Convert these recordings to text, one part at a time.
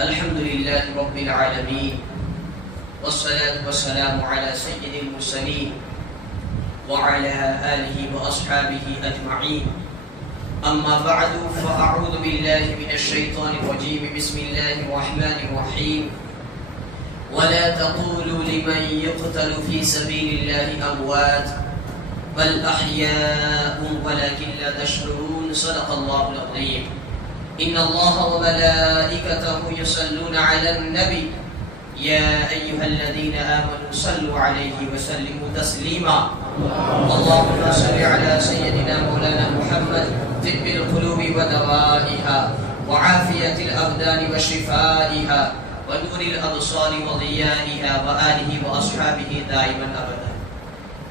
الحمد لله رب العالمين والصلاة والسلام على سيد المرسلين وعلى آله وأصحابه أجمعين. أما بعد فأعوذ بالله من الشيطان الرجيم. بسم الله الرحمن الرحيم. ولا تقولوا لمن يقتل في سبيل الله أموات بل أحياء ولكن لا تشعرون. صدق الله العظيم. إن الله وملائكته يصلون على النبي يا أيها الذين آمنوا صلوا عليه وسلموا تسليما. اللهم صل على سيدنا مولانا محمد طب القلوب ودوائها وعافية الأبدان وشفائها ونور الأبصار وضيائها وآله وأصحابه دائما أبدا.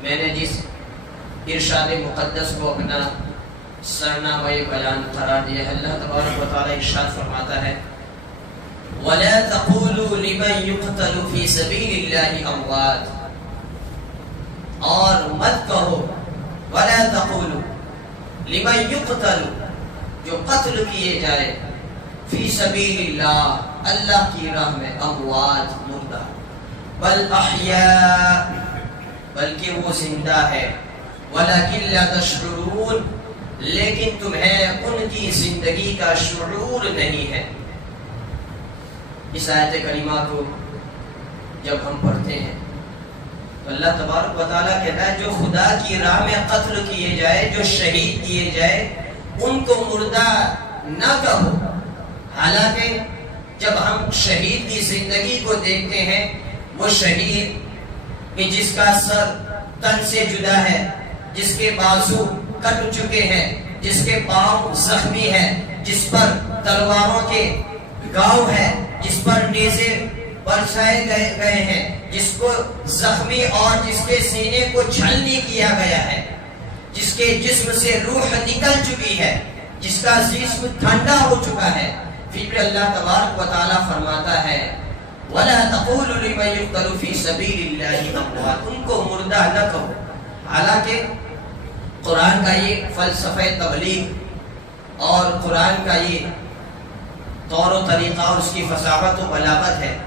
میں نے جس ارشاد مقدس کو اپنا سرنامہ بیان قرار دیا ہے، اللہ تبارک و تعالی ارشاد فرماتا ہے وَلَا تَقُولُوا لِمَنْ يُقْتَلُ فِي سَبِيلِ اللَّهِ أَمْوَاتٍ، اور مت کہو وَلَا تَقُولُوا لِمَنْ يُقْتَلُ، جو قتل کیے جائے، فی سبیل اللہ، اللہ کی راہ میں، اموات، مردہ، بل احیاء، بلکہ وہ زندہ ہے، ولیکن لا تشعرون، لیکن تمہیں ان کی زندگی کا شعور نہیں ہے۔ اس آیت کریمہ کو جب ہم پڑھتے ہیں تو اللہ تبارک و تعالیٰ کہتا ہے جو خدا کی راہ میں قتل کیے جائے، جو شہید کیے جائے، ان کو مردہ نہ کہو۔ حالانکہ جب ہم شہید کی زندگی کو دیکھتے ہیں، وہ شہید کہ جس کا سر تن سے جدا ہے، جس کے بازو کٹ چکے ہیں، جس کے پاؤں زخمی ہیں، جس پر تلواروں کے گاؤ ہے، جس پر نیزے برسائے گئے ہیں، جس کو زخمی اور جس کے سینے کو چھلنی کیا گیا ہے، جس کے جسم سے روح نکل چکی ہے، جس کا جسم ٹھنڈا ہو چکا ہے، پھر بھی اللہ تبارک و تعالیٰ فرماتا ہے وَلَا تَقُولُوا لِمَنْ يُقْتَلُ فِي سَبِيلِ اللَّهِ أَمْوَاتٍ، ان کو مردہ نہ کہو۔ حالانکہ قرآن کا یہ فلسفہ تبلیغ اور قرآن کا یہ طور و طریقہ اور اس کی فصاحت و بلاغت ہے،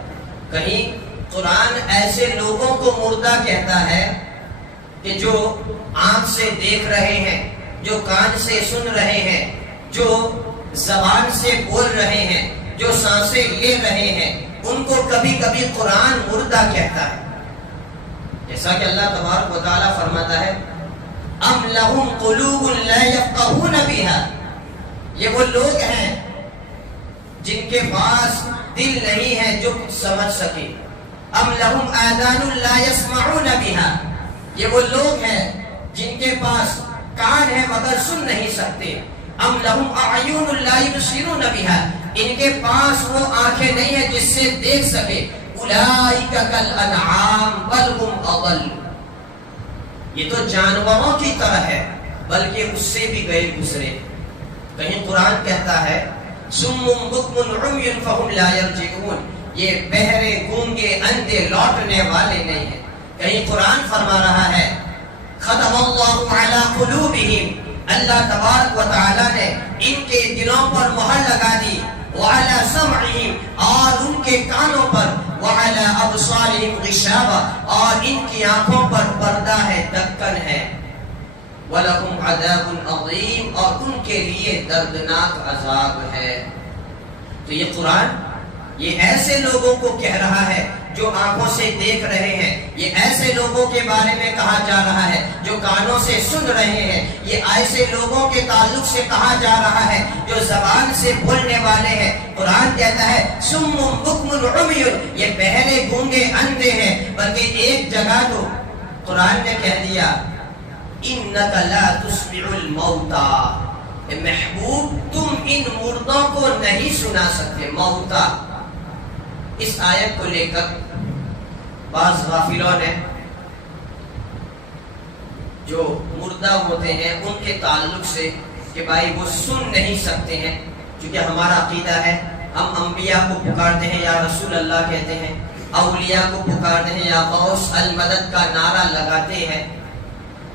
کہیں قرآن ایسے لوگوں کو مردہ کہتا ہے کہ جو آنکھ سے دیکھ رہے ہیں، جو کان سے سن رہے ہیں، جو زبان سے بول رہے ہیں، جو سانسیں لے رہے ہیں، ان کو کبھی کبھی قرآن مردہ کہتا ہے۔ جیسا کہ اللہ تبارک و تعالیٰ فرماتا ہے ام لہم قلوب لا یفقہون بہا، یہ وہ لوگ ہیں جن کے پاس دل نہیں ہے جو کچھ سمجھ سکے۔ ام لہم آذان لا یسمعون بہا، یہ وہ لوگ ہیں جن کے پاس کان ہے مگر سن نہیں سکتے۔ ام لہم اعین لا یبصرون بہا، ان کے پاس وہ آنکھیں نہیں ہیں جس سے دیکھ سکے۔ اولئک کالانعام بل ہم اضل، یہ تو جانوروں کی طرح ہے بلکہ اس سے بھی گئے گزرے۔ کہیں قرآن کہتا ہے صم بکم عمی فہم لا یرجعون، یہ بہرے گونگے اندھے لوٹنے والے نہیں ہیں۔ کہیں قرآن فرما رہا ہے ختم اللہ علی قلوبہم، اللہ تبارک و تعالیٰ نے ان کے دلوں پر مہر لگا دی، وعلی سمعہم، اور ان کے کانوں پر، وعلی ابصارہم غشاوہ، اور ان کی آنکھوں پر پردہ ہے، ڈھکن ہے، وَلَهُمْ عَذَابٌ عَظِيمٌ، اور ان کے لیے دردناک عذاب ہے۔ تو یہ قرآن یہ ایسے لوگوں کو کہہ رہا ہے جو آنکھوں سے دیکھ رہے ہیں، یہ ایسے لوگوں کے بارے میں کہا جا رہا ہے جو کانوں سے سن رہے ہیں، یہ ایسے لوگوں کے تعلق سے کہا جا رہا ہے جو زبان سے بولنے والے ہیں۔ قرآن کہتا ہے صم بکم عمی، یہ بہرے گونگے اندھے ہیں، بلکہ ایک جگہ تو قرآن نے کہہ دیا انک لا تسمع الموتى، محبوب تم ان مردوں کو نہیں سنا سکتے۔ موتا، اس آیت کو لے کر بعض غافلوں نے جو مردہ ہوتے ہیں ان کے تعلق سے کہ بھائی وہ سن نہیں سکتے ہیں، کیونکہ ہمارا عقیدہ ہے ہم انبیاء کو پکارتے ہیں یا رسول اللہ کہتے ہیں، اولیاء کو پکارتے ہیں یا غوث المدد کا نعرہ لگاتے ہیں،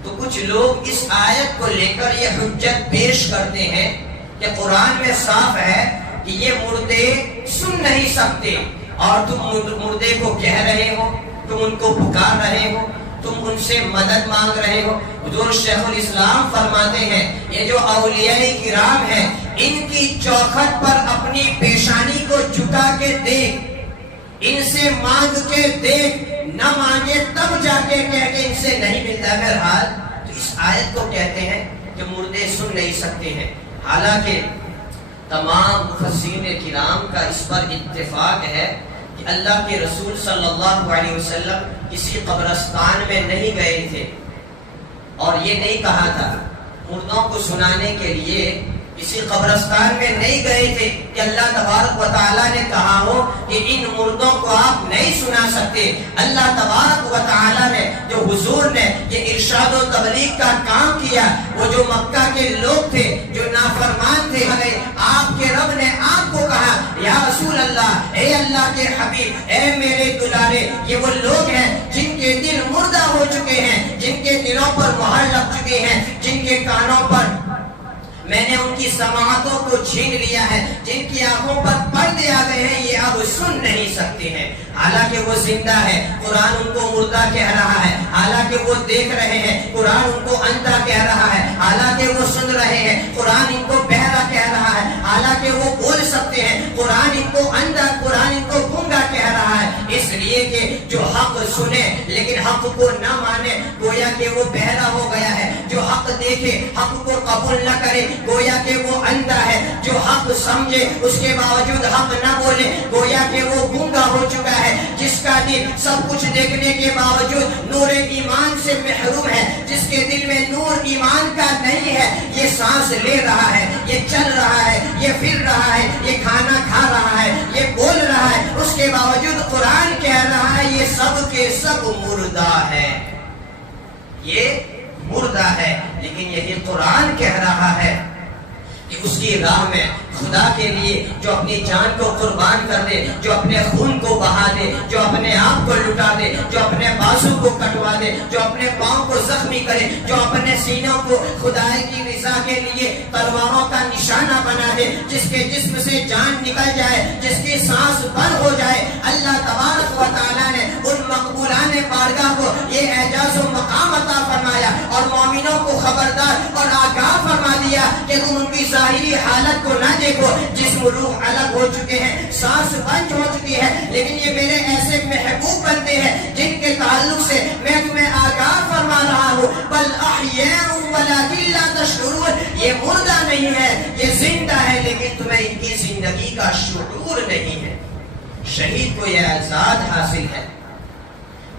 تو کچھ لوگ اس آیت کو لے کر یہ حجت پیش کرتے ہیں کہ قرآن میں صاف ہے کہ یہ مردے سن نہیں سکتے اور تم مردے کو کہہ رہے ہو، تم ان کو پکار رہے ہو، تم ان سے مدد مانگ رہے ہو۔ حضور شیخ الاسلام فرماتے ہیں یہ جو اولیاء کرام ہیں ان کی چوکھٹ پر اپنی پیشانی کو جھکا کے دیکھ، ان سے مانگ کے دیکھ، نہ مانگے تب جا کے کہہ کہ ان سے نہیں ملتا۔ بہرحال تو اس آیت کو کہتے ہیں کہ مردے سن نہیں سکتے ہیں، حالانکہ تمام مفسرین کرام کا اس پر اتفاق ہے کہ اللہ کے رسول صلی اللہ علیہ وسلم کسی قبرستان میں نہیں گئے تھے اور یہ نہیں کہا تھا مردوں کو سنانے کے لیے، کسی قبرستان میں نہیں گئے تھے کہ اللہ تبارک و تعالیٰ نے کہا ہو کہ ان مردوں کو آپ نہیں سنا سکتے۔ اللہ تبارک و تعالیٰ نے جو حضور نے یہ ارشاد و تبلیغ کا کام کیا، وہ جو مکہ کے لوگ تھے جو نافرمان تھے، آپ کے رب نے آپ کو کہا یا رسول اللہ، اے اللہ کے حبیب، اے میرے دلارے، یہ وہ لوگ ہیں جن کے دل مردہ ہو چکے ہیں، جن کے دلوں پر مہر لگ چکے ہیں، جن کے کانوں پر میں نے ان کی سماعتوں کو چھین لیا ہے، جن کی آنکھوں پر پردے آ گئے ہیں، یہ اب سن نہیں سکتے ہیں۔ حالانکہ وہ زندہ ہے، قرآن ان کو مردہ کہہ رہا ہے، حالانکہ وہ دیکھ رہے ہیں، قرآن ان کو اندھا کہہ رہا ہے، حالانکہ وہ سن رہے ہیں، قرآن ان کو بہرا کہہ رہا ہے، حالانکہ وہ بول سکتے ہیں، قرآن ان کو اندھا، قرآن ان کو گنگا کہہ رہا ہے۔ اس لیے کہ جو حق سنے لیکن حق کو نہ مانے گویا کہ وہ بہرا ہو گیا ہے، جو حق دیکھے حق کو قبول نہ کرے گویا کہ وہ اندھا ہے، جو حق سمجھے اس کے باوجود حق نہ بولے گویا کہ وہ گنگا ہو چکا ہے، جس کا دل سب کچھ دیکھنے کے باوجود نور ایمان سے محروم ہے، جس کے دل میں نور ایمان کا نہیں ہے، یہ سانس لے رہا ہے، یہ چل رہا ہے، یہ پھر رہا ہے، یہ کھانا کھا رہا ہے، یہ بول رہا ہے، اس کے باوجود قرآن کہہ رہا ہے یہ سب کے سب مردہ ہے، یہ مردہ ہے۔ لیکن یہی قرآن کہہ رہا ہے کہ اس کی راہ میں خدا کے لیے جو اپنی جان کو قربان کر دے، جو اپنے خون کو بہا دے، جو اپنے آپ کو لٹا دے، جو اپنے بازو کو کٹوا دے، جو اپنے پاؤں کو زخمی کرے، جو اپنے سینوں کو خدا کی رضا کے لیے تلواروں کا نشانہ بنا دے، جس کے جسم سے جان نکل جائے، جس کی سانس بند ہو جائے، اللہ تبارک و تعالیٰ نے ان مقبولان بارگاہ کو یہ اعزاز و مقام عطا فرمایا اور مومنوں کو خبردار اور آگاہ فرما دیا کہ تم ان کی ظاہری حالت کو نہ دیکھو، جسم روح الگ ہو چکے ہیں، سانس بند ہو چکی ہے، لیکن یہ میرے ایسے محبوب بندے ہیں جن کے تعلق سے میں تمہیں آگاہ فرما رہا ہوں، بل احیاء ولکن لا تشعرون، یہ مردہ نہیں ہے، یہ زندہ ہے، لیکن تمہیں ان کی زندگی کا شعور نہیں ہے۔ شہید کو یہ اعزاز حاصل ہے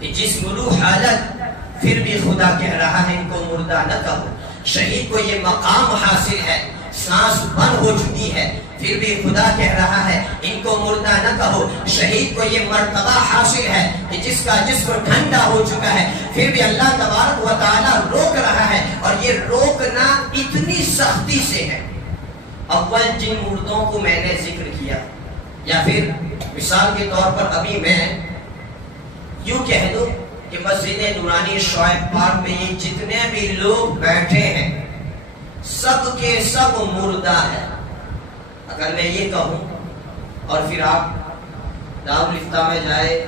کہ جسم روح حالت پھر بھی خدا کہہ رہا ہے ان کو مردہ نہ کہو۔ شہید کو یہ مقام حاصل ہے، سانس بند ہو چکی ہے پھر بھی خدا کہہ رہا ہے ان کو مردہ نہ کہو۔ شہید کو یہ مرتبہ حاصل ہے کہ جس کا جسم ٹھنڈا ہو چکا ہے پھر بھی اللہ تبارک و تعالیٰ روک رہا ہے، اور یہ روکنا اتنی سختی سے ہے۔ اول جن مردوں کو میں نے ذکر کیا، یا پھر مثال کے طور پر ابھی میں یوں کہہ دوں کہ مسجد نورانی شعیب پارک میں یہ جتنے بھی لوگ بیٹھے ہیں سب کے سب مردہ ہیں۔ اگر میں یہ کہوں اور پھر آپ دارالفتہ میں جائے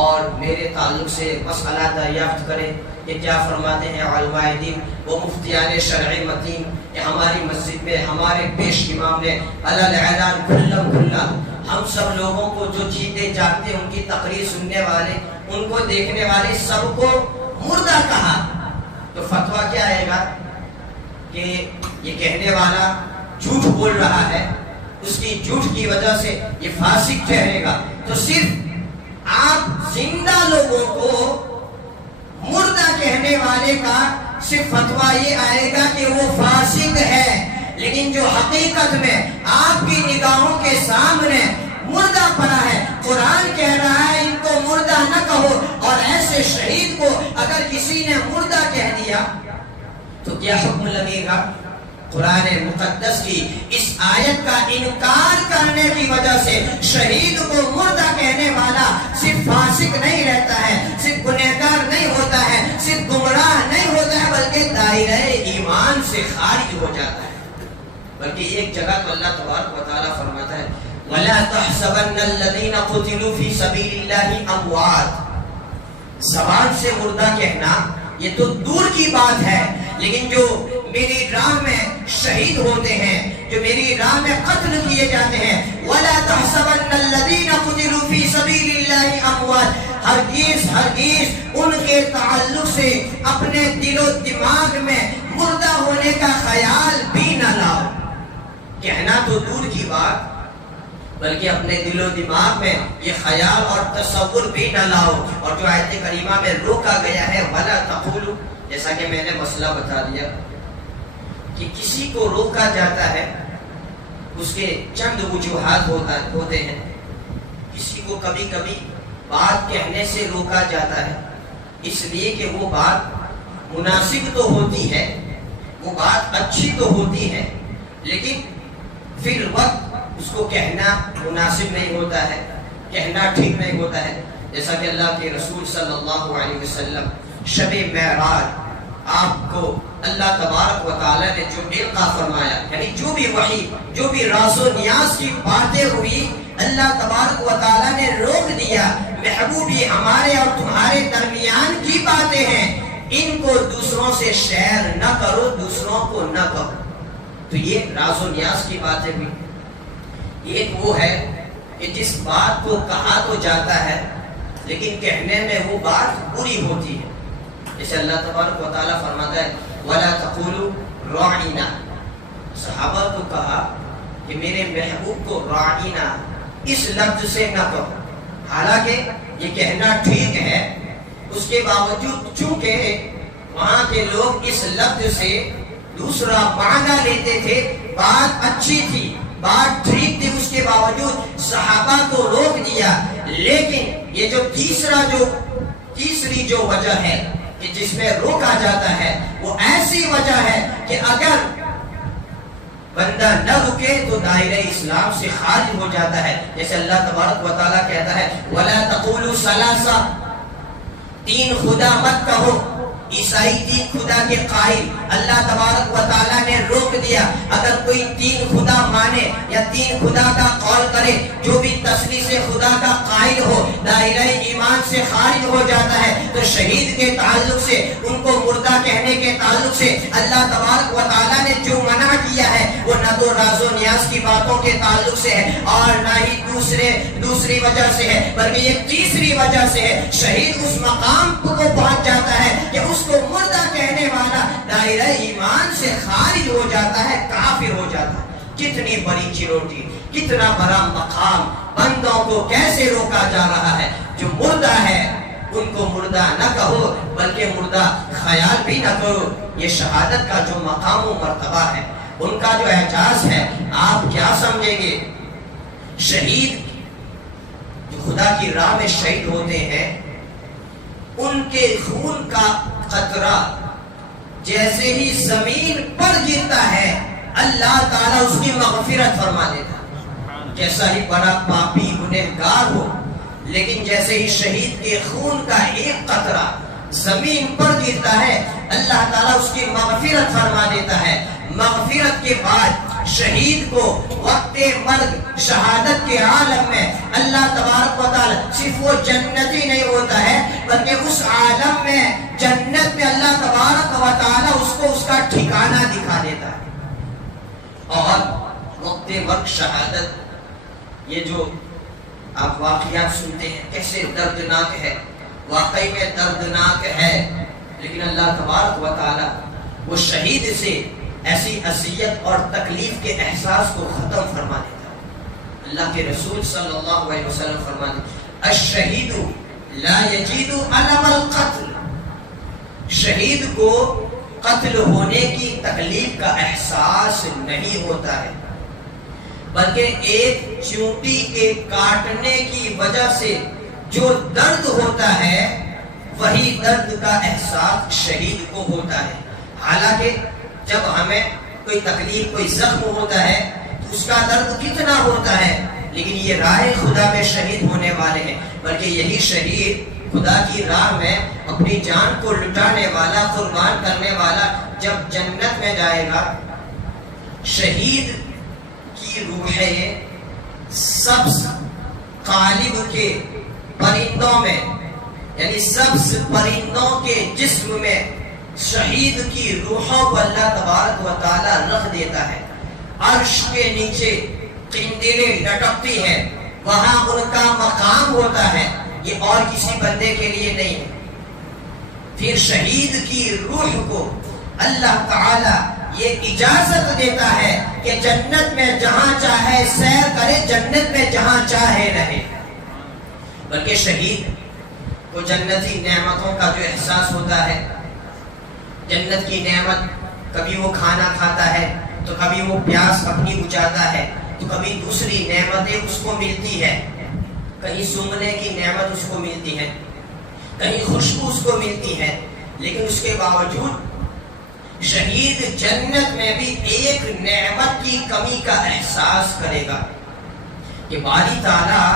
اور میرے تعلق سے مسئلہ دریافت کریں کہ کیا فرماتے ہیں علماء دین، وہ مفتیان شرعی متین، کہ ہماری مسجد میں ہمارے پیش امام نے علی اعلان کھلا ہم سب لوگوں کو جو جیتے جاگتے ان کی تقریر سننے والے، ان کو دیکھنے والے سب کو مردہ کہا، تو فتویٰ کیا آئے گا کہ یہ کہنے والا جھوٹ بول رہا ہے، اس کی جھوٹ کی وجہ سے یہ فاسق ٹھہرے گا۔ تو صرف آپ زندہ لوگوں کو مردہ کہنے والے کا صرف فتویٰ یہ آئے گا کہ وہ فاسق ہے، لیکن جو حقیقت میں آپ کی نگاہوں کے سامنے مردہ پڑا ہے، قرآن کہہ رہا ہے ان کو مردہ نہ کہو، اور ایسے شہید کو اگر کسی نے مردہ کہہ دیا تو کیا حکم لگے گا؟ قرآن مقدس کی اس آیت کا انکار کرنے کی وجہ سے شہید کو مردہ کہنے والا صرف فاسق نہیں رہتا ہے، صرف گنہگار نہیں ہوتا ہے، صرف گمراہ نہیں ہوتا ہے، بلکہ دائرہ ایمان سے خارج ہو جاتا ہے۔ بلکہ ایک جگہ تو اللہ تبارک و تعالیٰ فرماتا ہے وَلَا تَحْسَبَنَّ الَّذِينَ قُتِلُوا فِي سَبِيلِ اللَّهِ أَمْوَاتٌ. زبان سے مردہ کہنا یہ تو دور کی بات ہے، لیکن جو میری راہ میں شہید ہوتے ہیں، جو میری راہ میں قتل کیے جاتے ہیں، وَلَا تَحْسَبَنَّ الَّذِينَ قُتِلُوا فِي سَبِيلِ اللَّهِ أَمْوَاتٌ. ہرگز ان کے تعلق سے اپنے دل و دماغ میں مردہ ہونے کا خیال بھی نہ لاؤ. کہنا تو دور کی بات، بلکہ اپنے دل و دماغ میں یہ خیال اور تصور بھی نہ لاؤ. اور جو آیت کریمہ میں روکا گیا ہے وَلَا تَقُولُوا، جیسا کہ میں نے مسئلہ بتا دیا کہ کسی کو روکا جاتا ہے، اس کے چند وجوہات ہوتے ہیں. کسی کو کبھی کبھی بات کہنے سے روکا جاتا ہے اس لیے کہ وہ بات مناسب تو ہوتی ہے، وہ بات اچھی تو ہوتی ہے، لیکن پھر وقت اس کو کہنا مناسب نہیں ہوتا ہے، کہنا ٹھیک نہیں ہوتا ہے. جیسا کہ اللہ کے رسول صلی اللہ علیہ وسلم شب معراج آپ کو اللہ تبارک و تعالی نے جو القا فرمایا، یعنی جو بھی وحی، جو بھی راز و نیاز کی باتیں ہوئی، اللہ تبارک و تعالی نے روک دیا. محبوبی ہمارے اور تمہارے درمیان کی باتیں ہیں، ان کو دوسروں سے شیئر نہ کرو، دوسروں کو نہ کہو. تو یہ راز و نیاز کی باتیں ہوئی. ایک وہ ہے کہ جس بات کو کہا تو جاتا ہے لیکن کہنے میں وہ بات بری ہوتی ہے. جیسے اللہ تبارک و تعالیٰ فرماتا ہے وَلَا تَقُولُوا رَاعِنَا. صحابہ کو کہا کہ میرے محبوب کو رَاعِنَا اس لفظ سے نہ کہو. حالانکہ یہ کہنا ٹھیک ہے، اس کے باوجود چونکہ وہاں کے لوگ اس لفظ سے دوسرا معنی لیتے تھے، بات اچھی تھی، بات ٹھیک تھی، اس کے باوجود صحابہ کو روک دیا. لیکن یہ جو تیسری جو وجہ ہے کہ جس میں روکا جاتا ہے، وہ ایسی وجہ ہے کہ اگر بندہ نہ رکے تو دائرہ اسلام سے خارج ہو جاتا ہے. جیسے اللہ تبارک و تعالیٰ کہتا ہے وَلَا تَقُولُوا ثَلَاثَ، تین خدا مت کہو. عیسائی تین خدا کے قائل، اللہ تبارک و تعالیٰ نے روک دیا. اگر کوئی تین خدا مانے یا تین خدا کا قول کرے، جو بھی تصریح سے خدا کا قائل ہو، دائرہ ایمان سے خارج ہو جاتا ہے. تو شہید کے تعلق سے، ان کو مردہ کہنے کے تعلق سے اللہ تبارک و تعالیٰ نے جو منع کیا ہے وہ نہ تو راز و نیاز کی باتوں کے تعلق سے ہے اور نہ ہی دوسری وجہ سے ہے، بلکہ یہ تیسری وجہ سے ہے. شہید اس مقام کو پہنچ جاتا ہے کہ اس کو مردہ کہنے والا دائرہ ایمان سے خارج ہو جاتا ہے، کافر ہو جاتا ہے. کتنی بڑی چروٹی، کتنا بڑا مقام. بندوں کو کیسے روکا جا رہا ہے. جو مردہ ہے ان کو مردہ نہ کہو، بلکہ مردہ خیال بھی نہ کرو. یہ شہادت کا جو مقام و مرتبہ ہے، ان کا جو اعجاز ہے، آپ کیا سمجھیں گے. شہید جو خدا کی راہ میں شہید ہوتے ہیں، ان کے خون کا قطرہ جیسے ہی زمین پر گرتا ہے اللہ تعالیٰ اس کی مغفرت فرما دیتا ہے. جیسا ہی بڑا پاپی گنہگار ہو، لیکن جیسے ہی شہید کے خون کا ایک قطرہ زمین پر گرتا ہے اللہ تعالیٰ اس کی مغفرت فرما دیتا ہے. مغفرت کے بعد شہید کو وقت مرگ شہادت کے عالم میں اللہ تبارک و تعالی صرف وہ جنتی نہیں ہوتا ہے، بلکہ اس عالم میں جنت میں اللہ تبارک و تعالی اس کو اس کا ٹھکانہ دکھا دیتا ہے. اور وقت مرگ شہادت، یہ جو آپ واقعات سنتے ہیں کیسے دردناک ہے، واقعی میں دردناک ہے، لیکن اللہ تبارک و تعالی وہ شہید سے ایسی اذیت اور تکلیف کے احساس کو ختم فرما دیتا ہے. اللہ کے رسول صلی اللہ علیہ وسلم فرماتے ہیں الشہید لا یجید الم القتل. شہید کو قتل ہونے کی تکلیف کا احساس نہیں ہوتا ہے، بلکہ ایک چیونٹی کے کاٹنے کی وجہ سے جو درد ہوتا ہے وہی درد کا احساس شہید کو ہوتا ہے. حالانکہ جب ہمیں کوئی تکلیف، کوئی زخم ہوتا ہے تو اس کا درد کتنا ہوتا ہے، لیکن یہ راہ خدا میں شہید ہونے والے ہیں. بلکہ یہی شہید خدا کی راہ میں اپنی جان کو لٹانے والا، قربان کرنے والا جب جنت میں جائے گا، شہید کی روحیں سبز قالب کے پرندوں میں، یعنی سبز پرندوں کے جسم میں شہید کی روحوں کو اللہ تبارک و تعالیٰ رکھ دیتا ہے. عرش کے نیچے قندیلیں لٹکتی ہیں، وہاں ان کا مقام ہوتا ہے، یہ اور کسی بندے کے لیے نہیں ہے. پھر شہید کی روح کو اللہ تعالیٰ یہ اجازت دیتا ہے کہ جنت میں جہاں چاہے سیر کرے، جنت میں جہاں چاہے رہے. بلکہ شہید کو جنتی نعمتوں کا جو احساس ہوتا ہے، جنت کی نعمت، کبھی وہ کھانا کھاتا ہے تو کبھی وہ پیاس اپنی بجھاتا ہے، تو کبھی دوسری نعمتیں اس کو ملتی ہے، کہیں سونگھنے کی نعمت اس کو ملتی ہے، کہیں خوشبو اس کو ملتی ہے. لیکن اس کے باوجود شہید جنت میں بھی ایک نعمت کی کمی کا احساس کرے گا کہ باری تعالیٰ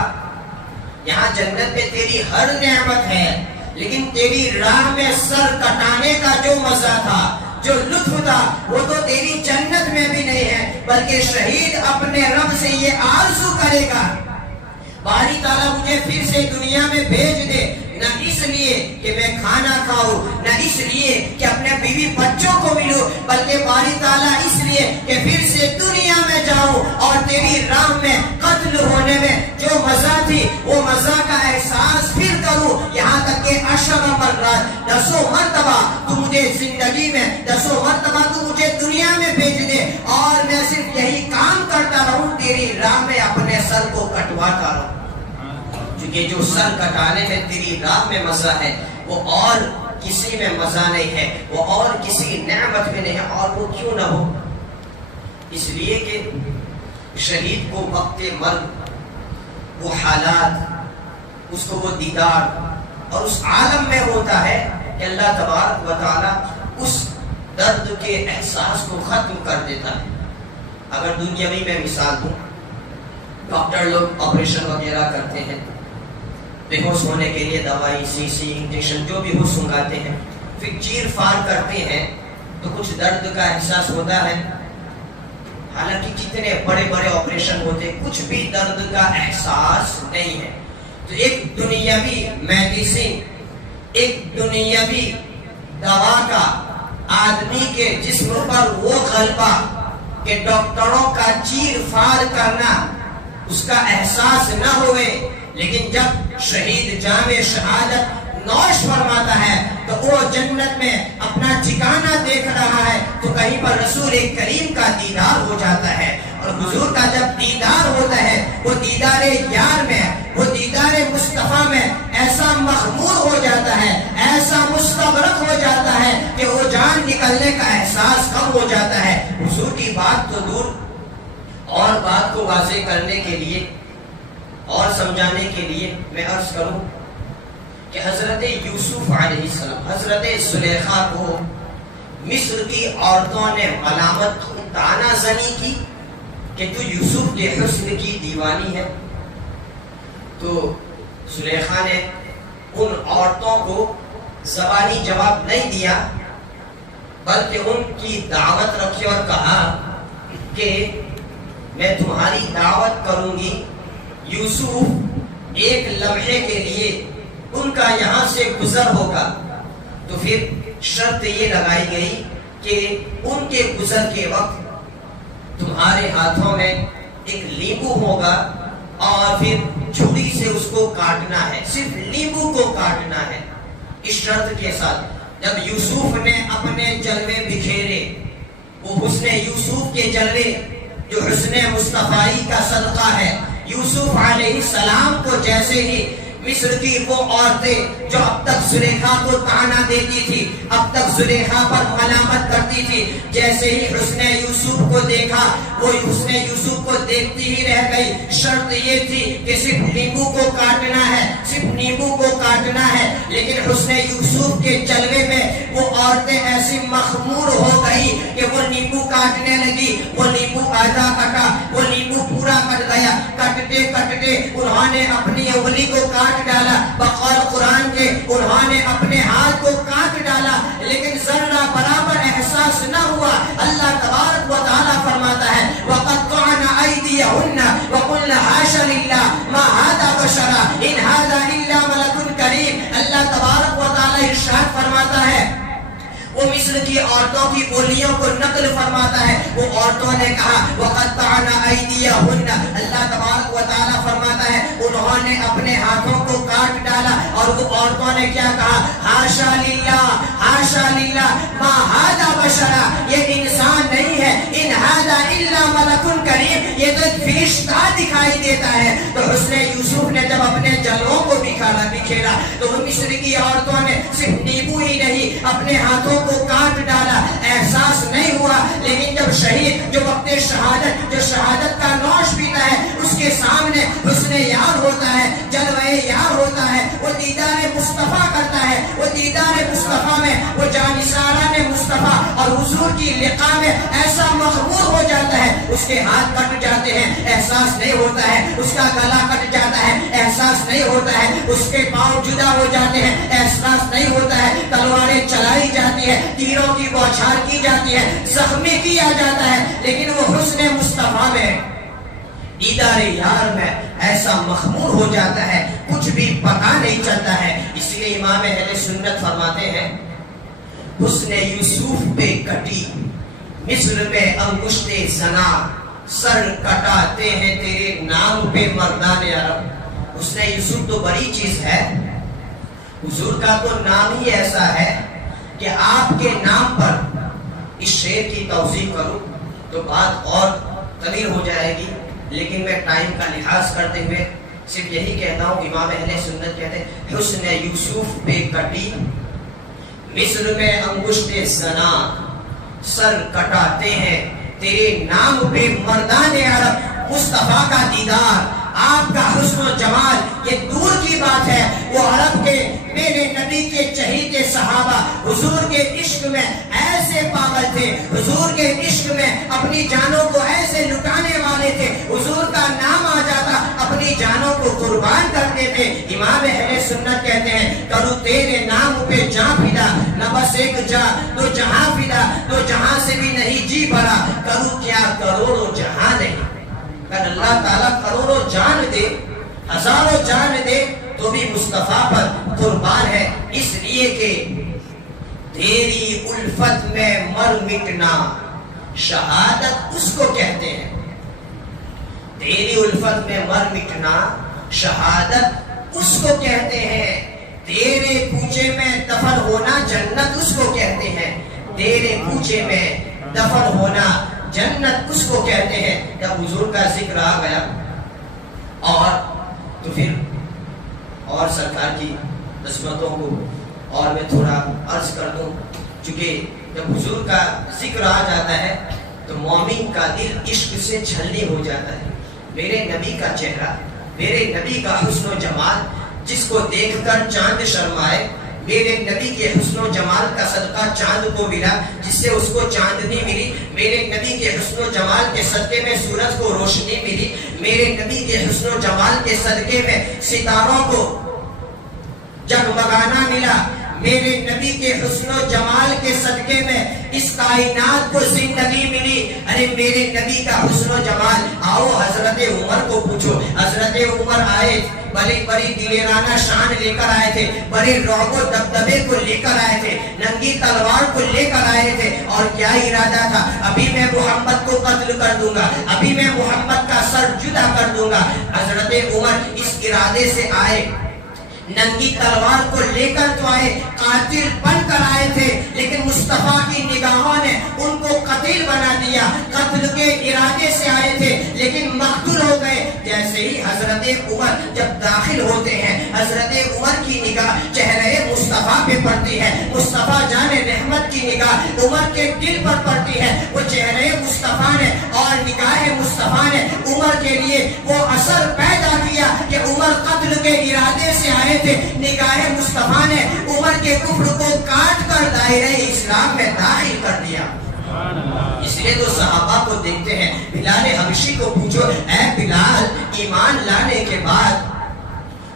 یہاں جنت میں تیری ہر نعمت ہے، لیکن تیری راہ میں سر کٹانے کا جو مزہ تھا، جو لطف تھا، وہ تو تیری جنت میں بھی نہیں ہے. بلکہ شہید اپنے رب سے یہ آرزو کرے گا، باری تعالیٰ مجھے پھر سے دنیا میں بھیج دے، نہ اس لیے کہ میں کھانا کھاؤں، نہ اس لیے کہ اپنے بیوی بچوں کو ملوں، بلکہ باری تعالیٰ اس لیے کہ پھر سے دنیا میں جاؤں اور تیری راہ میں قتل ہونے میں جو مزہ تھی وہ مزہ کا احساس پھر کروں. یہاں تک کہ 10 مرات 10 مرتبہ تو مجھے زندگی میں 10 مرتبہ تو مجھے دنیا میں بھیج دے اور میں صرف یہی کام کرتا رہوں، تیری راہ میں اپنے سر کو کٹواتا رہوں. کیونکہ جو سر کٹانے میں تیری راہ میں مزہ ہے وہ اور کسی میں مزہ نہیں ہے، وہ اور کسی نعمت میں نہیں ہے. اور وہ کیوں نہ ہو؟ اس لیے کہ شہید کو وقت مرگ وہ حالات، اس کو وہ دیدار اور اس عالم میں ہوتا ہے کہ اللہ تبارک و تعالیٰ اس درد کے احساس کو ختم کر دیتا ہے. اگر دنیاوی میں مثال دوں، ڈاکٹر لوگ آپریشن وغیرہ کرتے ہیں، بے ہوش ہونے کے لیے دوائی، سی انجیکشن جو بھی ہو سنگاتے ہیں، پھر چیر فار کرتے ہیں تو کچھ درد کا احساس ہوتا ہے. حالانکہ جتنے بڑے بڑے آپریشن ہوتے کچھ بھی درد کا احساس نہیں ہے. تو ایک دنیاوی میڈیسن، ایک دنیاوی دوا کا آدمی کے جسم پر وہ غلبہ کہ ڈاکٹروں کا چیر فار کرنا اس کا احساس نہ ہوئے. لیکن جب شہید جام شہادت نوش فرماتا ہے تو وہ جنت میں اپنا ٹھکانہ دیکھ رہا ہے تو کہیں پر رسول کریم کا دیدار ہو جاتا ہے. اور حضور کا جب دیدار ہوتا ہے وہ دیدار یار میں، وہ دیدار مصطفیٰ میں ایسا مخمور ہو جاتا ہے، ایسا مستغرق ہو جاتا ہے کہ وہ جان نکلنے کا احساس کم ہو جاتا ہے. حضور کی بات تو دور، اور بات کو واضح کرنے کے لیے اور سمجھانے کے لیے میں عرض کروں کہ حضرت یوسف علیہ السلام، حضرت زلیخا کو مصر کی عورتوں نے ملامت کی، طعنہ زنی کی کہ تو یوسف کے حسن کی دیوانی ہے. تو زلیخا نے ان عورتوں کو زبانی جواب نہیں دیا، بلکہ ان کی دعوت رکھی اور کہا کہ میں تمہاری دعوت کروں گی. یوسف ایک لمحے کے لیے ان کا یہاں سے گزر ہوگا. تو پھر شرط یہ لگائی گئی کہ ان کے گزر کے وقت تمہارے ہاتھوں میں ایک لیمبو ہوگا اور پھر چھری سے اس کو کاٹنا ہے، صرف لیمبو کو کاٹنا ہے. اس شرط کے ساتھ جب یوسف نے اپنے جلوے بکھیرے، وہ حسن یوسف کے جلوے جو حسن مصطفائی کا صدقہ ہے، یوسف علیہ السلام کو جیسے ہی مصر کی وہ عورتیں جو اب تک زلیخا کو طعنہ دیتی تھی، اب تک زلیخا پر ملامت کرتی تھی، جیسے ہی حسن یوسف کو دیکھا وہ حسن یوسف کو دیکھتی ہی رہ گئی. شرط یہ تھی کہ صرف نیمبو کو کاٹنا ہے، صرف نیمبو کو کاٹنا ہے. لیکن حسن یوسف کے جلوے میں وہ عورتیں ایسی مخمور ہو گئی کہ وہ نیمبو کاٹنے لگی. وہ نیمبو آدھا کٹا، وہ نیمبو پورا کٹ گیا. کٹتے کٹتے انہوں نے اپنی انگلی کو کاٹ ڈالا، بقول قرآن کے انہوں نے اپنے ہاتھ کو کاٹ ڈالا، لیکن ذرہ برابر احساس نہ ہوا. اللہ تبارک و تعالیٰ فرماتا ہے وَقَطَّعْنَا أَيْدِيَهُنَّ أيديهن وقلن حاش لله ما هذا بشرا إن هذا إلا ملك کریم. اللہ تبارک و تعالی ارشاد فرماتا ہے، وہ مصر کی عورتوں کی بولیوں کو نقل فرماتا ہے. وہ عورتوں نے کہا وَقَطَّعْنَ أَيْدِيَهُنَّ، اللہ تبارک و تعالی فرماتا ہے انہوں نے اپنے ہاتھوں کو کاٹ ڈالا. اور وہ عورتوں نے کیا کہا؟ حاشا للہ حاشا للہ ما ھذا بشرا، یہ انسان نہیں ہے، ان ھذا الا ملک کریم، یہ تو فرشتہ دکھائی دیتا ہے. تو حسن یوسف نے جب اپنے جلووں کو بکھیرا تو وہ مصر کی عورتوں نے صرف نیبو ہی نہیں اپنے ہاتھوں کو کاٹ ڈالا. احساس نہیں ہوا. لیکن جب شہید جو وقت شہادت جو شہادت کا نوش پیتا ہے اس کے سامنے حسن یار ہوتا ہے، جلوہ یار ہوتا ہے، وہ دیدار مصطفیٰ کرتا ہے. وہ دیدار مصطفیٰ میں وہ جانثاران مصطفیٰ اور حضور کی لقاء میں ایسا مغمور ہو جاتا ہے، اس کے ہاتھ کٹ جاتے ہیں، احساس نہیں ہوتا ہے. اس کا گلا کٹ جاتا ہے، احساس نہیں ہوتا ہے. اس کے پاؤں جدا ہو جاتے ہیں، احساس نہیں ہوتا ہے. تلواریں چلائی جاتی ہے، تیروں کی بوچھار کی جاتی ہے، زخمی کیا جاتا ہے، لیکن وہ حسن مصطفیٰ میں دیدار یار میں ایسا مخمور ہو جاتا ہے، کچھ بھی پتا نہیں چلتا ہے. اس لیے امام اہل سنت فرماتے ہیں حسن یوسف پہ کٹی مصر میں انگشت زنا، سر کٹاتے ہیں تیرے نام پہ مردان عرب. حسن یوسف تو بڑی چیز ہے، حضور کا تو نام ہی ایسا ہے کہ آپ کے نام پر اس شعر کی توضیح کروں تو بات اور طویل ہو جائے گی. لیکن میں ٹائم کا لحاظ کرتے ہوئے صرف یہی کہتا ہوں، امام اہل سنت کہتے ہیں حسن یوسف پہ کٹی مصر میں انگشت زنا، سر کٹاتے ہیں تیرے نام پہ مردان عرب. مصطفیٰ کا دیدار، آپ کا حسن و جمال یہ دور کی بات ہے. وہ عرب کے میرے نبی کے چہیتے صحابہ حضور کے عشق میں ایسے پاگل تھے، حضور کے عشق میں اپنی جانوں کو ایسے لٹانے والے تھے، حضور کا نام آ جاتا اپنی جانوں کو قربان کرتے تھے. امام اہل سنت کہتے ہیں کرو تیرے نام پہ جاں فدا، نہ بس ایک جا تو جہاں فدا، تو جہاں سے بھی نہیں جی بھرا، کرو کیا کروڑوں جہاں نہیں. اگر اللہ تعالیٰ کروڑوں جان دے، ہزاروں جان دے تو بھی مصطفیٰ پر قربان ہے. اس لیے کہ تیری الفت میں مر مٹنا شہادت اس کو کہتے ہیں. تیری الفت میں مر مٹنا شہادت اس کو کہتے ہیں. تیرے کوچے میں دفن ہونا جنت اس کو کہتے ہیں. تیرے کوچے میں دفن ہونا جنت اس کو کہتے ہیں. جب حضور کا ذکر آ گیا اور تو پھر اور سرکار کی عظمتوں کو اور میں تھوڑا عرض کر دوں، چونکہ جب حضور کا ذکر آ جاتا ہے تو مومن کا دل عشق سے چھلنی ہو جاتا ہے. میرے نبی کا چہرہ، میرے نبی کا حسن و جمال جس کو دیکھ کر چاند شرمائے، میرے نبی کے حسن و جمال کا صدقہ چاند کو ملا جس سے اس کو چاندنی ملی. میرے نبی کے حسن و جمال کے صدقے میں سورج کو روشنی ملی. میرے نبی کے حسن و جمال کے صدقے میں ستاروں کو جگمگانا ملا. میرے نبی کے حسن و جمال کے صدقے میں اس کائنات کو زندگی ملی. ارے میرے نبی کا حسن و جمال، آؤ حضرت عمر کو پوچھو. حضرت عمر آئے، بڑی بڑی دلیرانہ شان لے کر آئے تھے، بڑے رعب و دبدبے کو لے کر آئے تھے، ننگی تلوار کو لے کر آئے تھے. اور کیا ارادہ تھا؟ ابھی میں محمد کو قتل کر دوں گا، ابھی میں محمد کا سر جدا کر دوں گا. حضرت عمر اس ارادے سے آئے، ننگی تلوار کو لے کر تو آئے، قاتل بن کر آئے تھے، لیکن مصطفیٰ کی نگاہوں نے ان کو قتیل بنا دیا. قتل کے ارادے سے آئے تھے لیکن مقتول ہو گئے. جیسے ہی حضرت عمر جب داخل ہوتے ہیں، حضرت عمر کی نگاہ چہرے مصطفیٰ پہ پڑتی ہے، مصطفیٰ جان رحمت کی نگاہ عمر کے دل پر پڑتی ہے. وہ چہرے مصطفیٰ نے اور نگاہ مصطفیٰ نے عمر کے لیے وہ اثر پیدا کیا کہ عمر قتل کے ارادے سے آئے تھے، نگاہ مصطفیٰ نے عمر کے کفر کو کاٹ کر دائرہ اسلام میں داخل کر دیا. اس لیے تو صحابہ کو دیکھتے ہیں، بلال حبشی کو پوچھو، اے بلال ایمان لانے کے بعد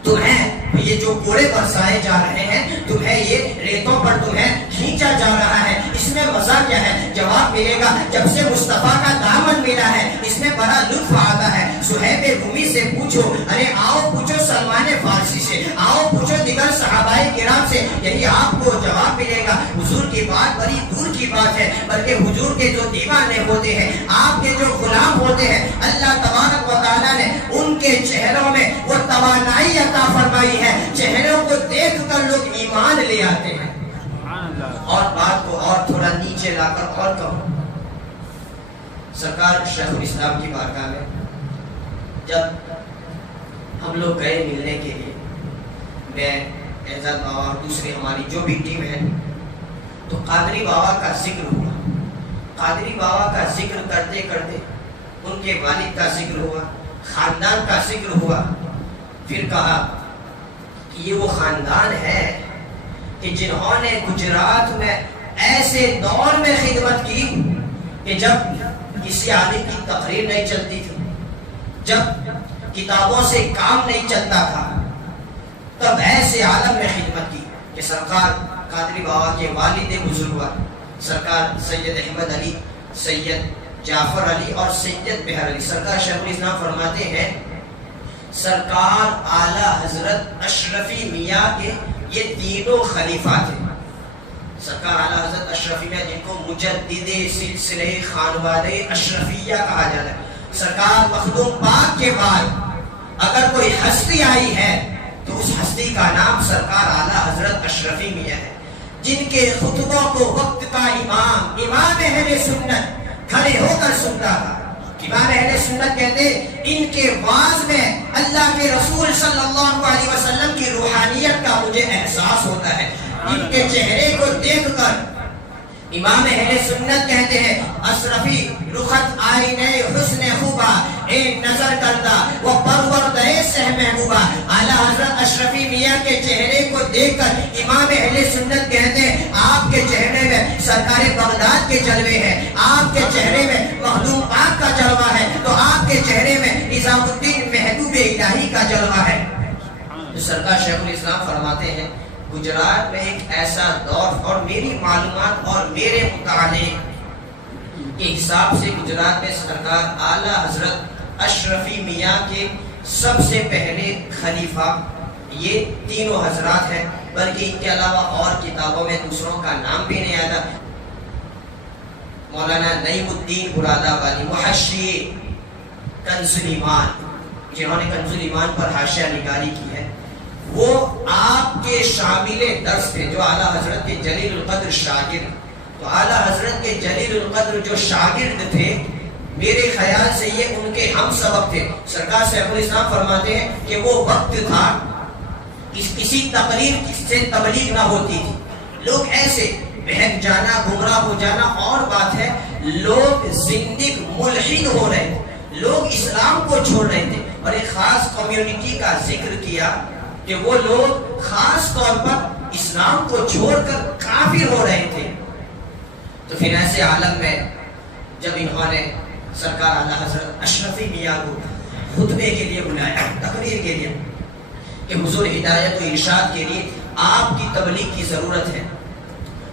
تمہیں یہ جو کوڑے برسائے جا رہے ہیں تمہیں، یہ ریتوں پر تمہیں کھینچا جا رہا ہے، اس میں مزہ کیا ہے؟ جواب ملے گا جب سے مصطفیٰ کا دامن ملا ہے اس میں بڑا لطف آتا ہے۔ صہیب رومی سے پوچھو، ارے آؤ پوچھو سلمان فارسی سے، آؤ پوچھو دیگر صحابہ کرام سے، یہی آپ کو جواب ملے گا۔ حضور کی بات بڑی دور کی بات ہے، بلکہ حضور کے جو دیوانے ہوتے ہیں، آپ کے جو غلام ہوتے ہیں، اللہ تبارک و تعالیٰ نے ان کے چہروں میں وہ توانائی عطا فرمائی ہے، چہروں کو دیکھ کر لوگ ایمان لے آتے ہیں۔ اور بات کو اور تھوڑا نیچے لا کر اور کہوں، سرکار شیخ الاسلام کی بارگاہ میں جب ہم لوگ گئے ملنے کے لیے، میں اعزاز بابا اور دوسری ہماری جو بھی ٹیم ہے، تو قادری بابا کا ذکر ہوا۔ قادری بابا کا ذکر کرتے کرتے ان کے والد کا ذکر ہوا، خاندان کا ذکر ہوا، پھر کہا کہ یہ وہ خاندان ہے کہ جنہوں نے گجرات میں ایسے دور میں خدمت کی کہ جب کسی عالم کی تقریر نہیں چلتی تھی، جب کتابوں سے کام نہیں چلتا تھا، تب ایسے عالم میں خدمت کی کہ سرکار قادری بابا کے والد بزرگوار سرکار سید احمد علی، سید جعفر علی اور سید بہر علی، سرکار شیخ الاسلام فرماتے ہیں سرکار اعلی حضرت اشرفی میاں کے یہ تینوں خلیفہ تھے۔ سرکار اعلی حضرت اشرفی میاں جن کو مجدد سلسلہ خانوادہ اشرفیہ کہا جاتا ہے، سرکار مخدوم پاک کے بعد اگر کوئی ہستی آئی ہے تو اس ہستی کا نام سرکار اعلی حضرت اشرفی میاں ہے، جن کے خطبوں کو وقت کا امام اہل سنت کھڑے ہو کر سنتا تھا۔ امام اہل سنت کہتے ان کے واعظ میں اللہ کے رسول صلی اللہ علیہ وسلم کی روحانیت کا مجھے احساس ہوتا ہے۔ ان کے چہرے کو دیکھ کر امام اہل سنت کہتے ہیں اشرفی رخت آئینے حسن خوبا اے نظر کردہ وہ پروردہ سہ محبوبہ۔ اعلیٰ حضرت اشرفی میاں کے چہرے کو دیکھ کر امام اہل سنت کہتے ہیں آپ کے چہرے میں سرکار بغداد کے جلوے ہیں، آپ کے چہرے میں مخدوم پاک کا جلوہ ہے، تو آپ کے چہرے میں نظام الدین محبوب الہی کا جلوہ ہے۔ سرکار شیخ الاسلام فرماتے ہیں گجرات میں ایک ایسا دور، اور میری معلومات اور میرے مطالعے کے حساب سے گجرات میں سرکار اعلیٰ حضرت اشرفی میاں کے سب سے پہلے خلیفہ یہ تینوں حضرات ہیں، بلکہ ان کے علاوہ اور کتابوں میں دوسروں کا نام بھی نہیں آتا۔ مولانا نعیم الدین مرادآبادی محشی کنز الایمان، جنہوں نے کنز الایمان پر حاشیہ نگاری کی ہے، وہ آپ کے شامل درس تھے، جو اعلیٰ حضرت کے جلیل القدر شاگرد، تو اعلیٰ حضرت کے جلیل القدر جو شاگرد تھے، میرے خیال سے یہ ان کے ہم سبق تھے۔ سرکار شیخ الاسلام فرماتے ہیں کہ وہ وقت تھا کسی تقریر سے تبلیغ نہ ہوتی تھی، لوگ ایسے بہک جانا، گمراہ ہو جانا اور بات ہے، لوگ زندگ ملحد ہو رہے تھے، لوگ اسلام کو چھوڑ رہے تھے، اور ایک خاص کمیونٹی کا ذکر کیا کہ وہ لوگ خاص طور پر اسلام کو چھوڑ کر کافر ہو رہے تھے۔ تو پھر ایسے عالم میں جب انہوں نے سرکار اعلیٰ حضرت اشرفی میاں کو خطبے کے لیے بلایا، تقریر کے لیے، کہ حضور ہدایت و ارشاد کے لیے آپ کی تبلیغ کی ضرورت ہے،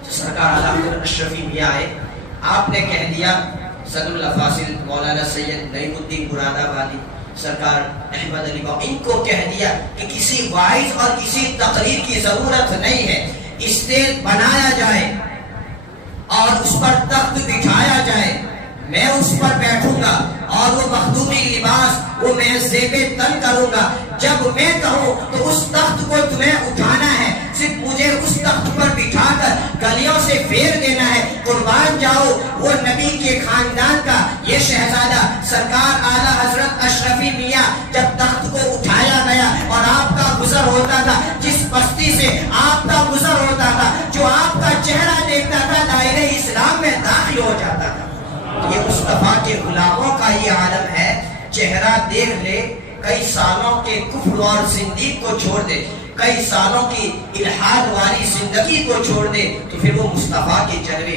تو سرکار اعلیٰ حضرت اشرفی میاں آئے، آپ نے کہہ دیا صدر الافاضل مولانا سید نعیم الدین مرادآبادی، سرکار احمد علی کو، ان کو کہہ دیا کہ کسی وائز اور کسی تقریر کی ضرورت نہیں ہے، اسٹیج بنایا جائے اور اس پر تخت بٹھایا جائے، میں اس پر بیٹھوں گا اور وہ مخدومی لباس وہ میں زیب تن کروں گا، جب میں کہوں تو اس تخت کو تمہیں اٹھانا ہے، صرف مجھے اس تخت پر بٹھا کر گلیوں سے پھیر دینا ہے، قربان جاؤ وہ نبی کے خاندان کا یہ شہزادہ سرکار اعلیٰ حضرت اشرفی میاں جب تخت کو اٹھایا گیا اور آپ کا گزر ہوتا تھا، جس بستی سے آپ کا گزر ہوتا تھا، جو آپ کا چہرہ دیکھتا تھا دائرہ اسلام میں داخل ہو جاتا تھا۔ یہ مصطفیٰ کے غلاموں کا یہ عالم ہے، چہرہ دیکھ لے، کئی سالوں کے کفر اور زندگی کو چھوڑ دے، کئی سالوں کی الحاد والی زندگی کو چھوڑ دے، تو پھر وہ مصطفیٰ کے جلوے،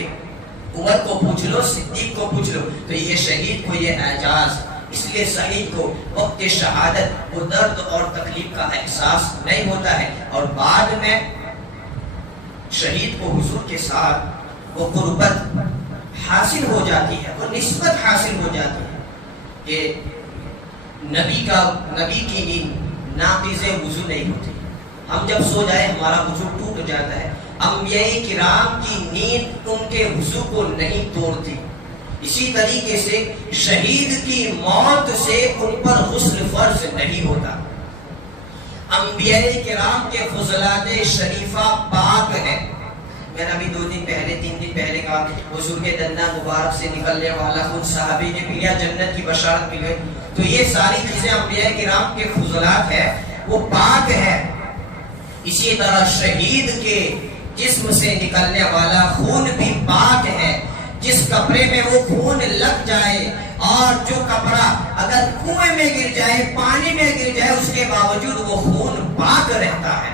عمر کو پوچھ لو، صدیق کو پوچھ لو، تو یہ شہید کو یہ اعجاز، اس لیے شہید کو وقت شہادت وہ درد اور تکلیف کا احساس نہیں ہوتا ہے، اور بعد میں شہید کو حضور کے ساتھ وہ قربت حاصل ہو جاتی ہے، وہ نسبت حاصل ہو جاتی ہے کہ نبی کی نیند ناقض وضو نہیں ہوتی۔ ہم جب سو جائے ہمارا وضو ٹوٹ جاتا ہے، انبیاء کرام کی نیند ان کے وضو کو نہیں توڑتی۔ اسی طریقے سے شہید کی موت سے ان پر غسل فرض نہیں ہوتا۔ انبیاء کرام کے فضلات شریفہ پاک ہے۔ میں نے ابھی 2 دن پہلے 3 دن پہلے کہا حضور کے دندان مبارک سے نکلنے والا خون صحابی نے پیا، جنت کی بشارت مل گئی۔ تو یہ ساری چیزیں انبیاء کرام کے فضلات ہے، وہ پاک ہے۔ اسی طرح شہید کے جسم سے نکلنے والا خون بھی پاک ہے۔ جس کپڑے میں وہ خون لگ جائے اور جو کپڑا اگر کنویں میں گر جائے، پانی میں گر جائے، اس کے باوجود وہ خون پاک رہتا ہے۔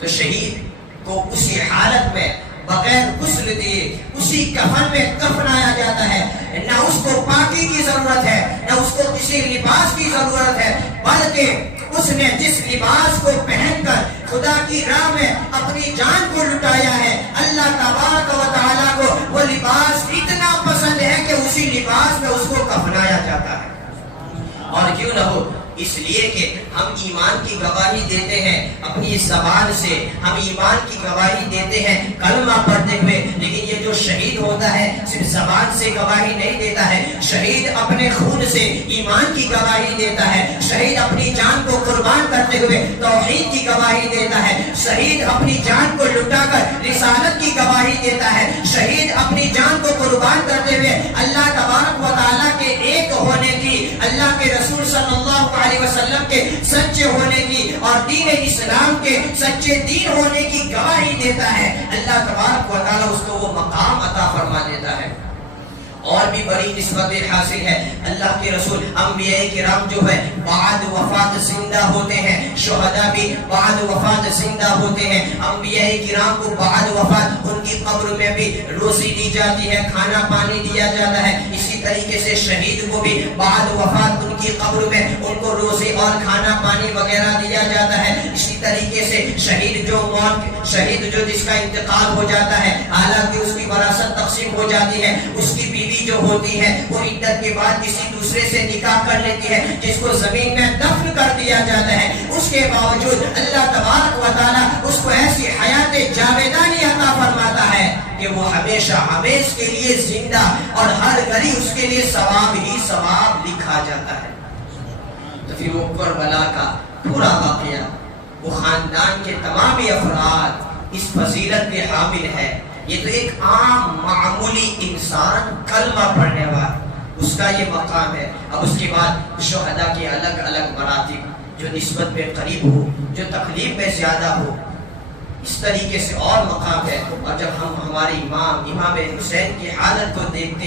تو شہید کو اسی حالت میں بغیر غسل دیے اسی کفن میں کفنایا جاتا ہے۔ نہ اس کو پاکی کی ضرورت ہے، نہ اس کو کسی لباس کی ضرورت ہے، بلکہ اس نے جس لباس کو پہن کر خدا کی راہ میں اپنی جان کو لٹایا ہے، اللہ تبارک و تعالیٰ کو وہ لباس اتنا پسند ہے کہ اسی لباس میں اس کو کفنایا جاتا ہے۔ اور کیوں نہ ہو، اس لیے کہ ہم ایمان کی گواہی دیتے ہیں اپنی زبان سے، ہم ایمان کی گواہی دیتے ہیں کلمہ پڑھتے ہوئے، لیکن یہ جو شہید ہوتا ہے صرف زبان سے گواہی نہیں دیتا ہے، شہید اپنے خون سے ایمان کی گواہی دیتا ہے، شہید اپنی جان کو قربان کرتے ہوئے توحید کی گواہی دیتا ہے، شہید اپنی جان کو لٹا کر رسالت کی گواہی دیتا ہے، شہید اپنی جان کو قربان کرتے ہوئے اللہ تبارک و تعالیٰ کے ایک ہونے کی، اللہ کے رسول صلی اللہ علیہ وسلم کے سچے ہونے کی اور دین اسلام کے سچے دین ہونے کی گواہی دیتا ہے۔ اللہ تبارک و تعالیٰ اس کو وہ مقام عطا فرما دیتا ہے۔ اور بھی بڑی نسبت حاصل ہے، اللہ کے رسول انبیاء کرام جو ہے بعد وفات زندہ ہوتے ہیں، شہداء بھی بعد وفات زندہ ہوتے ہیں۔ انبیاء کرام کو بعد وفات ان کی قبر میں بھی روزی دی جاتی ہے، کھانا پانی دیا جاتا ہے۔ اسی طریقے سے شہید کو بھی بعد وفات ان کی قبر میں ان کو روزی اور کھانا پانی وغیرہ دیا جاتا ہے۔ اسی طریقے سے شہید جو جس کا انتقال ہو جاتا ہے، حالانکہ اس کی وراثت تقسیم ہو جاتی ہے، اس کی بیوی جو ہوتی ہے وہ عدت کے بعد کسی دوسرے سے نکاح کر لیتی ہے، جس کو زمین میں دفن کر دیا جاتا ہے، اس کے باوجود اللہ تبارک و تعالیٰ اس کو ایسی حیات جاویدانی عطا فرماتا ہے کہ وہ ہمیشہ ہمیش کے لیے زندہ، اور ہر گھڑی اس کے لیے ثواب ہی ثواب لکھا جاتا ہے۔ تو پھر وہ کربلا کا پورا واقعہ، وہ خاندان کے تمام افراد اس فضیلت کے حامل ہے۔ یہ تو ایک عام معمولی انسان کلمہ پڑھنے والا، اس کا یہ مقام ہے۔ اب اس کے بعد شہداء کے الگ الگ مراتب، جو نسبت میں قریب ہو، جو تکلیف میں زیادہ ہو، اس طریقے سے اور مقام ہے۔ اور جب ہم ہمارے امام حسین کی حالت کو دیکھتے ہیں